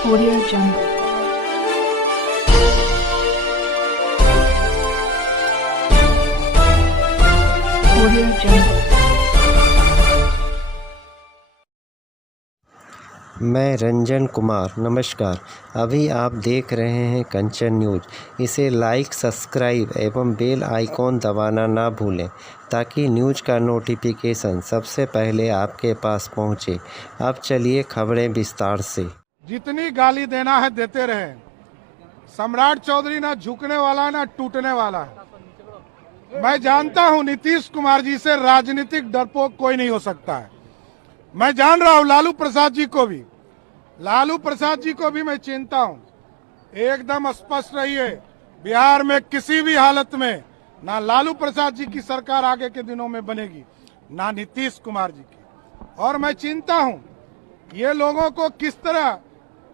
Audio Jungle. Audio Jungle. मैं रंजन कुमार। नमस्कार। अभी आप देख रहे हैं कंचन न्यूज़। इसे लाइक, सब्सक्राइब एवं बेल आइकॉन दबाना ना भूलें ताकि न्यूज़ का नोटिफिकेशन सबसे पहले आपके पास पहुंचे। अब चलिए खबरें विस्तार से। जितनी गाली देना है देते रहे। सम्राट चौधरी ना झुकने वाला है ना टूटने वाला है। मैं जानता हूं नीतीश कुमार जी से राजनीतिक डरपोक कोई नहीं हो सकता है। मैं जान रहा हूं लालू प्रसाद जी को भी मैं चिंता हूं। एकदम स्पष्ट रहिए, बिहार में किसी भी हालत में ना लालू प्रसाद जी की सरकार आगे के दिनों में बनेगी, ना नीतीश कुमार जी की। और मैं चिंता हूं ये लोगों को किस तरह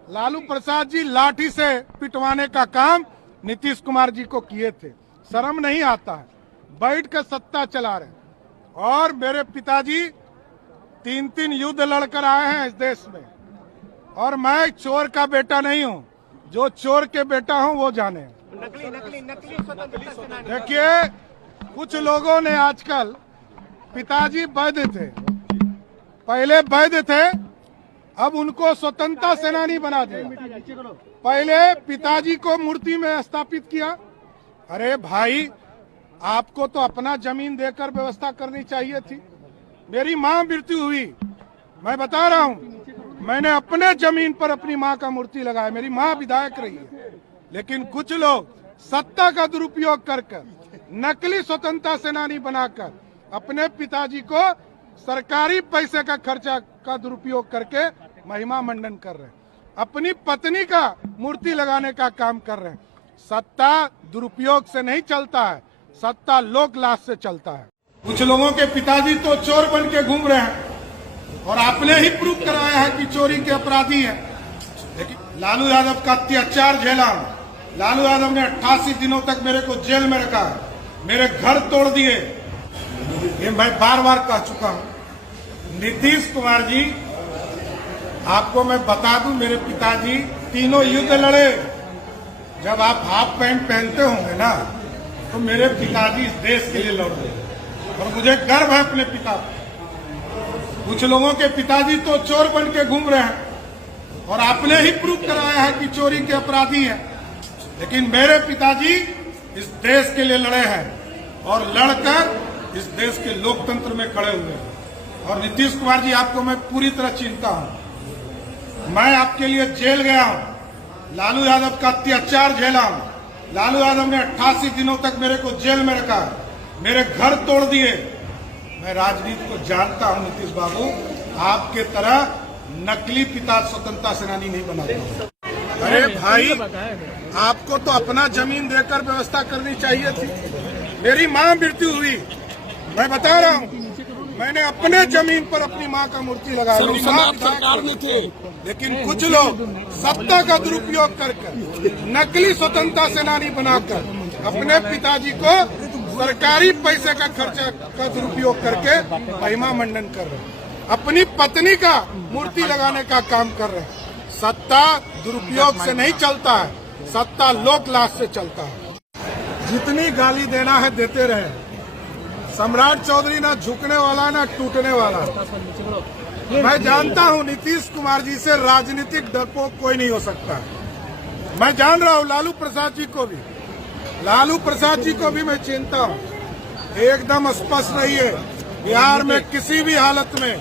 लालू प्रसाद जी लाठी से पिटवाने का काम नीतीश कुमार जी को किए थे। शर्म नहीं आता है, बैठ कर सत्ता चला रहे। और मेरे पिताजी 3 युद्ध लड़कर आए हैं इस देश में, और मैं चोर का बेटा नहीं हूं। जो चोर के बेटा हूं वो जाने। देखिए, कुछ लोगों ने आजकल, पिताजी वैद्य थे, पहले वैद्य थे, अब उनको स्वतंत्रता सेनानी बना दिया। पहले पिताजी को मूर्ति में स्थापित किया। अरे भाई, आपको तो अपना जमीन देकर व्यवस्था करनी चाहिए थी। मेरी मां मृत्यु हुई, मैं बता रहा हूं, मैंने अपने जमीन पर अपनी मां का मूर्ति लगाया। मेरी मां विधायक रही है। लेकिन कुछ लोग सत्ता का दुरुपयोग कर नकली स्वतंत्रता सेनानी बनाकर अपने पिताजी को सरकारी पैसे का खर्चा का दुरुपयोग करके महिमा मंडन कर रहे हैं। अपनी पत्नी का मूर्ति लगाने का काम कर रहे हैं। सत्ता दुरुपयोग से नहीं चलता है, सत्ता लोक लाभ से चलता है। कुछ लोगों के पिताजी तो चोर बन के घूम रहे हैं, और आपने ही प्रूफ कराया है कि चोरी के अपराधी हैं। लेकिन लालू यादव का अत्याचार झेला। लालू यादव ने 88 दिनों तक मेरे को जेल में रखा, मेरे घर तोड़ दिए। ये मैं बार बार कह चुका हूं। नीतीश कुमार जी, आपको मैं बता दूं, मेरे पिताजी 3 युद्ध लड़े। जब आप हाफ पैंट पहनते होंगे ना, तो मेरे पिताजी इस देश के लिए लड़ रहे, और मुझे गर्व है अपने पिता पर। कुछ लोगों के पिताजी तो चोर बन के घूम रहे हैं, और आपने ही प्रूफ कराया है कि चोरी के अपराधी हैं। लेकिन मेरे पिताजी इस देश के लिए लड़े हैं, और लड़कर इस देश के लोकतंत्र में खड़े हुए हैं। और नीतीश कुमार जी, आपको मैं पूरी तरह चिंता हूं। मैं आपके लिए जेल गया हूं, लालू यादव का अत्याचार झेला हूं। लालू यादव ने 88 दिनों तक मेरे को जेल में रखा, मेरे घर तोड़ दिए। मैं राजनीति को जानता हूं नीतीश बाबू, आपके तरह नकली पिता स्वतंत्रता सेनानी नहीं बनाता। अरे भाई, आपको तो अपना जमीन देकर व्यवस्था करनी चाहिए थी। मेरी मां मृत्यु हुई, मैं बता रहा हूं, मैंने अपने जमीन पर अपनी मां का मूर्ति लगाया। सरकार में थे, लेकिन कुछ लोग सत्ता का दुरुपयोग कर नकली स्वतंत्रता सेनानी बनाकर अपने पिताजी को सरकारी पैसे का खर्चा का दुरुपयोग करके महिमा मंडन कर रहे हैं। अपनी पत्नी का मूर्ति लगाने का काम कर रहे हैं। सत्ता दुरुपयोग से नहीं चलता है, सत्ता लोक लाभ से चलता है। जितनी गाली देना है देते रहे। सम्राट चौधरी ना झुकने वाला ना टूटने वाला है। मैं जानता हूं नीतीश कुमार जी से राजनीतिक डरपोक कोई नहीं हो सकता है। मैं जान रहा हूं लालू प्रसाद जी को भी मैं चिंता हूं। एकदम स्पष्ट रहिए, बिहार में किसी भी हालत में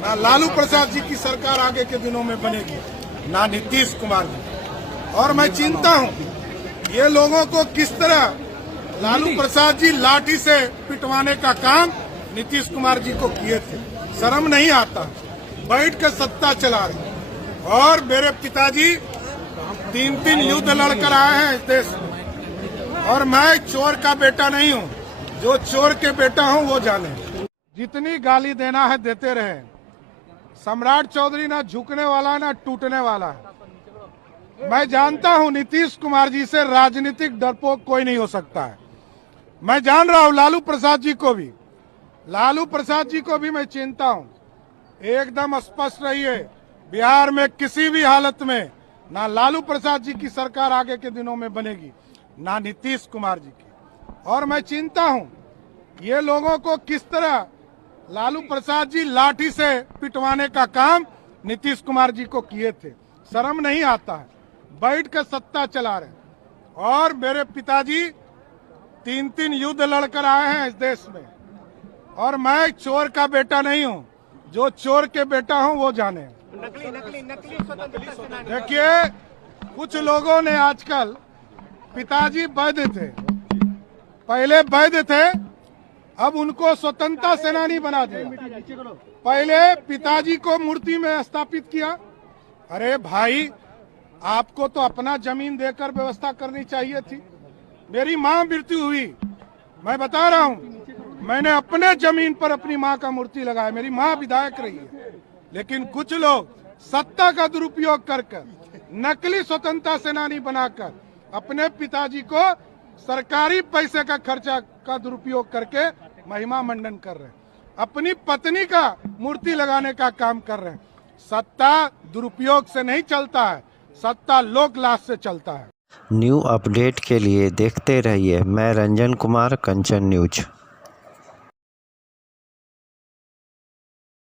ना लालू प्रसाद जी की सरकार आगे के दिनों में बनेगी, ना नीतीश कुमार जी। और मैं चिंता हूं ये लोगों को किस तरह लालू प्रसाद जी लाठी से पिटवाने का काम नीतीश कुमार जी को किए थे। शर्म नहीं आता, बैठ कर सत्ता चला रहे। और मेरे पिताजी 3 युद्ध लड़कर आए हैं इस देश में, और मैं चोर का बेटा नहीं हूं। जो चोर के बेटा हूं वो जाने। जितनी गाली देना है देते रहे। सम्राट चौधरी ना झुकने वाला है ना टूटने वाला है। मैं जानता हूं नीतीश कुमार जी से राजनीतिक डरपोक कोई नहीं हो सकता है। मैं जान रहा हूं लालू प्रसाद जी को भी मैं चिंता हूं। एकदम स्पष्ट रहिए, बिहार में किसी भी हालत में ना लालू प्रसाद जी की सरकार आगे के दिनों में बनेगी, ना नीतीश कुमार जी की। और मैं चिंता हूं ये लोगों को किस तरह लालू प्रसाद जी लाठी से पिटवाने का काम नीतीश कुमार जी को किए थे। शर्म नहीं आता है, बैठ कर सत्ता चला रहे। और मेरे पिताजी 3 युद्ध लड़कर आए हैं इस देश में, और मैं चोर का बेटा नहीं हूं। जो चोर के बेटा हूं वो जाने। देखिए, कुछ लोगों ने आजकल, पिताजी वैध थे, पहले वैध थे, अब उनको स्वतंत्रता सेनानी बना दिया। पहले पिताजी को मूर्ति में स्थापित किया। अरे भाई, आपको तो अपना जमीन देकर व्यवस्था करनी चाहिए थी। मेरी मां मृत्यु हुई, मैं बता रहा हूं, मैंने अपने जमीन पर अपनी मां का मूर्ति लगाया। मेरी मां विधायक रही है। लेकिन कुछ लोग सत्ता का दुरुपयोग कर नकली स्वतंत्रता सेनानी बनाकर अपने पिताजी को सरकारी पैसे का खर्चा का दुरुपयोग करके महिमा मंडन कर रहे हैं, अपनी पत्नी का मूर्ति लगाने का काम कर रहे हैं। सत्ता दुरुपयोग से नहीं चलता है, सत्ता लोक लाभ से चलता है। न्यू अपडेट के लिए देखते रहिए मैं रंजन कुमार, कंचन न्यूज।